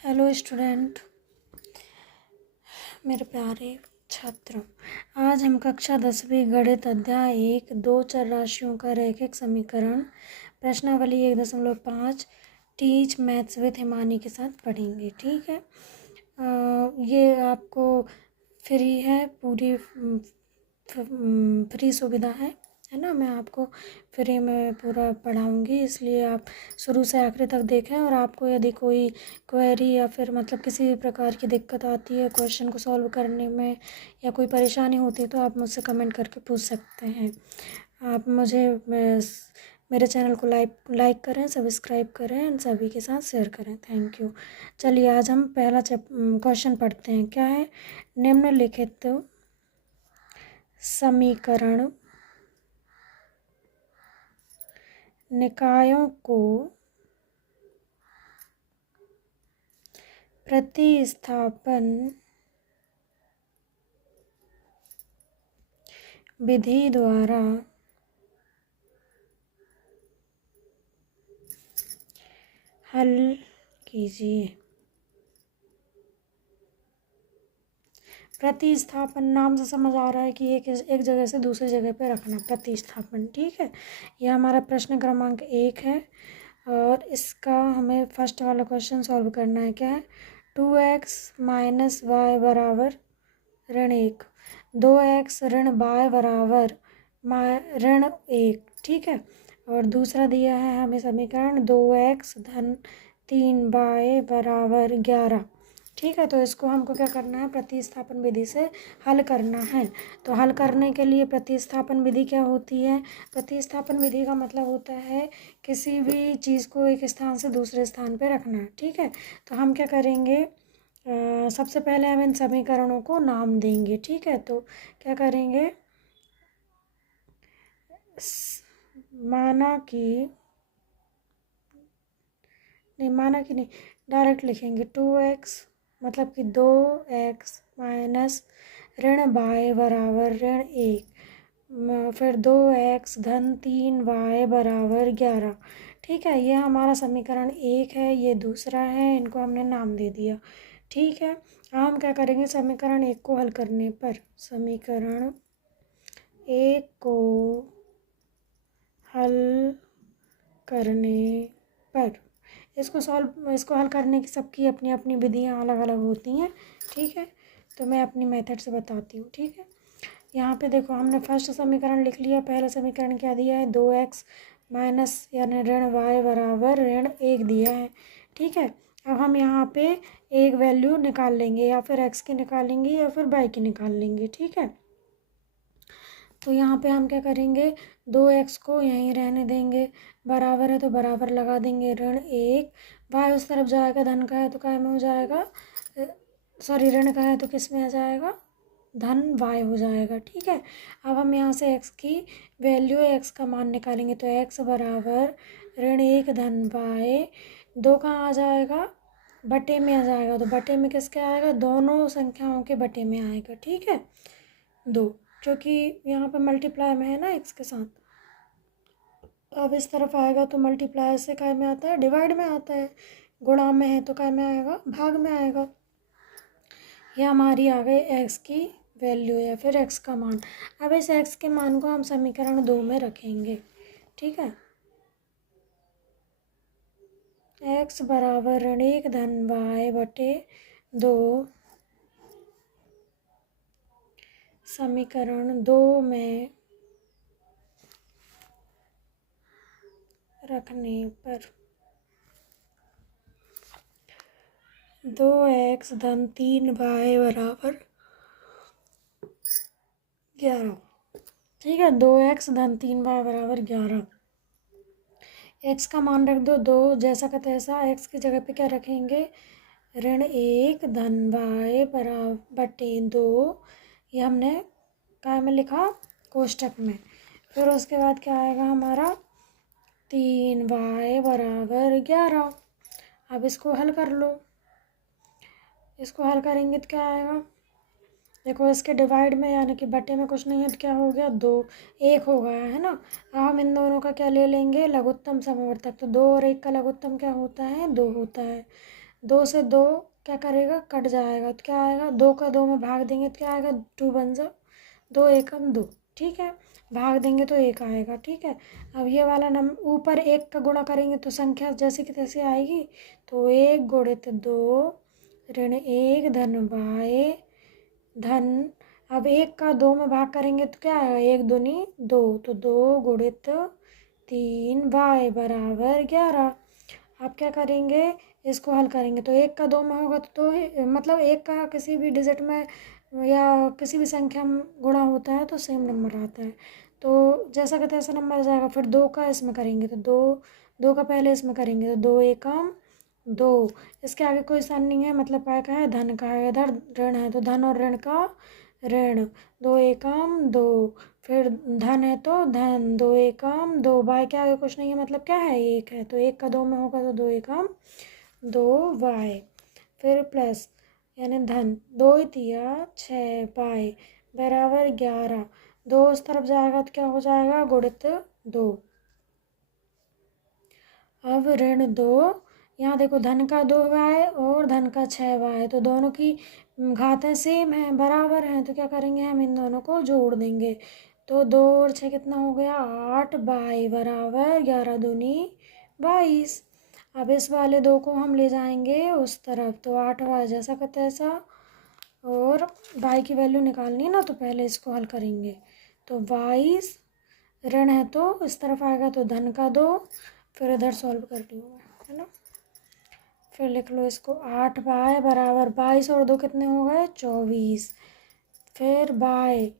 Hello student, मेरे प्यारे छात्र। आज हम कक्षा 10वीं गणित अध्याय 1 दो चर राशियों का रैखिक समीकरण प्रश्नावली 1.5 टीच मैथ्स विथ हिमानी के साथ पढ़ेंगे। ठीक है। ये आपको फ्री है, पूरी फ्री सुविधा है ना। मैं आपको फ्री में पूरा पढ़ाऊँगी, इसलिए आप शुरू से आखिरी तक देखें। और आपको यदि कोई क्वेरी या फिर मतलब किसी भी प्रकार की दिक्कत आती है क्वेश्चन को सॉल्व करने में या कोई परेशानी होती है तो आप मुझसे कमेंट करके पूछ सकते हैं। आप मुझे मेरे चैनल को लाइक करें, सब्सक्राइब करें एंड सभी के साथ शेयर करें। Thank you. चलिए आज हम पहला क्वेश्चन पढ़ते हैं। क्या है? निम्नलिखित समीकरण निकायों को प्रतिस्थापन विधि द्वारा हल कीजिए। प्रतिस्थापन नाम से समझ आ रहा है कि एक जगह से दूसरी जगह पे रखना, प्रतिस्थापन। ठीक है। यह हमारा प्रश्न क्रमांक 1 है और इसका हमें फर्स्ट वाला क्वेश्चन सॉल्व करना है। क्या है? 2x माइनस वाई बराबर ऋण 1, 2x ऋण वाई बराबर ऋण 1। ठीक है। और दूसरा दिया है हमें समीकरण 2x धन 3y बराबर 11। ठीक है। तो इसको हमको क्या करना है? प्रतिस्थापन विधि से हल करना है। तो हल करने के लिए प्रतिस्थापन विधि क्या होती है? प्रतिस्थापन विधि का मतलब होता है किसी भी चीज़ को एक स्थान से दूसरे स्थान पे रखना। ठीक है। तो हम क्या करेंगे? सबसे पहले हम इन समीकरणों को नाम देंगे। ठीक है। तो क्या करेंगे? माना कि नहीं, डायरेक्ट लिखेंगे 2x मतलब कि 2x माइनस ऋण वाई बराबर ऋण 1, फिर 2x धन 3y बराबर 11। ठीक है। ये हमारा समीकरण 1 है, ये दूसरा है, इनको हमने नाम दे दिया। ठीक है। अब हम क्या करेंगे? समीकरण 1 को हल करने पर, समीकरण 1 को हल करने पर इसको हल करने की सबकी अपनी अपनी विधियाँ अलग अलग होती हैं। ठीक है। तो मैं अपनी मेथड से बताती हूँ। ठीक है। यहाँ पे देखो, हमने फर्स्ट समीकरण लिख लिया। पहला समीकरण क्या दिया है? 2x माइनस यानी ऋण वाई बराबर ऋण 1 दिया है। ठीक है। अब हम यहाँ पे एक वैल्यू निकाल लेंगे, या फिर x की निकालेंगे या फिर y की निकाल लेंगे। ठीक है। तो यहाँ पे हम क्या करेंगे? 2x को यहीं रहने देंगे, बराबर है तो बराबर लगा देंगे ऋण 1। y उस तरफ जाएगा, धन का है तो काय में हो जाएगा, सॉरी ऋण का है तो किस में आ जाएगा? धन y हो जाएगा। ठीक है। अब हम यहाँ से x की वैल्यू, x का मान निकालेंगे तो x बराबर ऋण 1 धन y, 2 कहाँ आ जाएगा? बटे में आ जाएगा। तो बटे में किसके आएगा? दोनों संख्याओं के बटे में आएगा। ठीक है। 2, क्योंकि यहाँ पे मल्टीप्लाई में है ना x के साथ। अब इस तरफ आएगा तो मल्टीप्लाई से काय में आता है? डिवाइड में आता है। गुणा में है तो काय में आएगा? भाग में आएगा। ये हमारी आ गई x की वैल्यू या फिर x का मान। अब इस x के मान को हम समीकरण 2 में रखेंगे। ठीक है। x बराबर ऋण 1 धन y बटे 2 समीकरण 2 में रखने पर 2x धन 3y बराबर 11। ठीक है। 2x धन 3y बराबर 11। x का मान रख दो 2, जैसा का तैसा। x की जगह पे क्या रखेंगे? ऋण 1 धन y बराबर बटे 2। ये हमने काय में लिखा? कोष्टक में। फिर उसके बाद क्या आएगा हमारा? 3y बराबर 11। अब इसको हल कर लो। इसको हल करेंगे तो क्या आएगा? देखो, इसके डिवाइड में यानी कि बटे में कुछ नहीं है तो क्या हो गया? 2, 1 हो गया है ना। अब हम इन दोनों का क्या ले लेंगे? लघुत्तम समवर्तक। तो 2 और 1 का लघुत्तम क्या होता है? 2 होता है। 2 से 2 क्या करेगा, कट जाएगा, तो क्या आएगा, 2 का 2 में भाग देंगे तो क्या आएगा, 2 बन जा, 2 एकम 2, ठीक है। भाग देंगे तो 1 आएगा, ठीक है। अब ये वाला नंबर ऊपर 1 का गुणा करेंगे तो संख्या जैसे कि तैसे आएगी। तो 1 गुणित 2 ऋण 1 धन बाय धन, अब 1 का 2 में भाग करेंगे तो क्या आएगा, 1 दूनी 2, तो 2 गुणित 3 y बराबर 11। आप क्या करेंगे, इसको हल करेंगे तो 1 का 2 में होगा तो 2, मतलब 1 का किसी भी डिजिट में या किसी भी संख्या में गुणा होता है तो सेम नंबर आता है। तो जैसा का तैसा नंबर आ जाएगा। फिर 2 का इसमें करेंगे तो 2 का पहले इसमें करेंगे तो 2 एकम 2, इसके आगे कोई सन नहीं है, मतलब काय का है, धन का है, इधर ऋण है तो धन और ऋण का ऋण, 2 एकम 2, फिर धन है तो धन, 2 एकम 2, बाय के आगे कुछ नहीं है, मतलब क्या है, 1 है, तो 1 का 2 में होगा तो 2 एकम 2 y, फिर प्लस यानी धन, 2 तिया 6 बाय बराबर 11, 2 उस तरफ जाएगा तो क्या हो जाएगा, गुणित 2। अब ऋण 2, यहाँ देखो धन का 2y और धन का 6y, तो दोनों की घातें सेम है, बराबर हैं, तो क्या करेंगे, हम इन दोनों को जोड़ देंगे। तो 2 और 6 कितना हो गया, 8 बाई बराबर 11 दूनी 22। अब इस वाले 2 को हम ले जाएंगे उस तरफ, तो 8 बाई जैसा का तैसा, और बाई की वैल्यू निकालनी है ना, तो पहले इसको हल करेंगे। तो 22 ऋण है तो इस तरफ आएगा तो धन का 2, फिर इधर सॉल्व कर रही हूँ मैं, है ना। फिर लिख लो इसको, 8 बाय बराबर 22 और 2 कितने हो गए, 24, फिर बाय,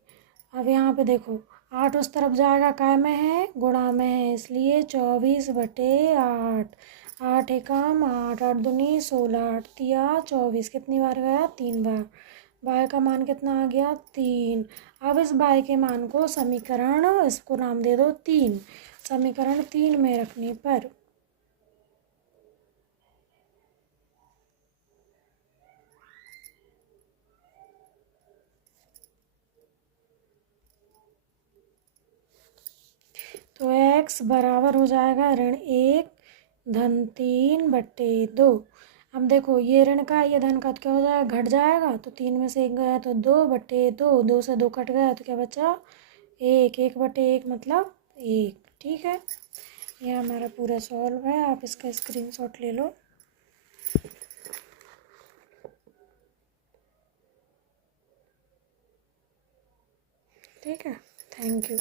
अब यहाँ पे देखो 8 उस तरफ जाएगा, काय में है, गुणा में है, इसलिए 24/8, 8 एकम 8, 8 दूनी 16, 8 तिया 24, कितनी बार गया, 3 बार। बाय का मान कितना आ गया, 3। अब इस बाय के मान को समीकरण, इसको नाम दे दो 3, समीकरण 3 में रखने पर तो x बराबर हो जाएगा ऋण 1 धन 3/2। अब देखो ये ऋण का ये धन का तो क्या हो जाएगा, घट जाएगा, तो 3 में से 1 गया तो 2/2, 2 से 2 कट गया तो क्या बचा, 1, 1/1 मतलब 1, ठीक है। ये हमारा पूरा सॉल्व है, आप इसका स्क्रीनशॉट ले लो, ठीक है। Thank you.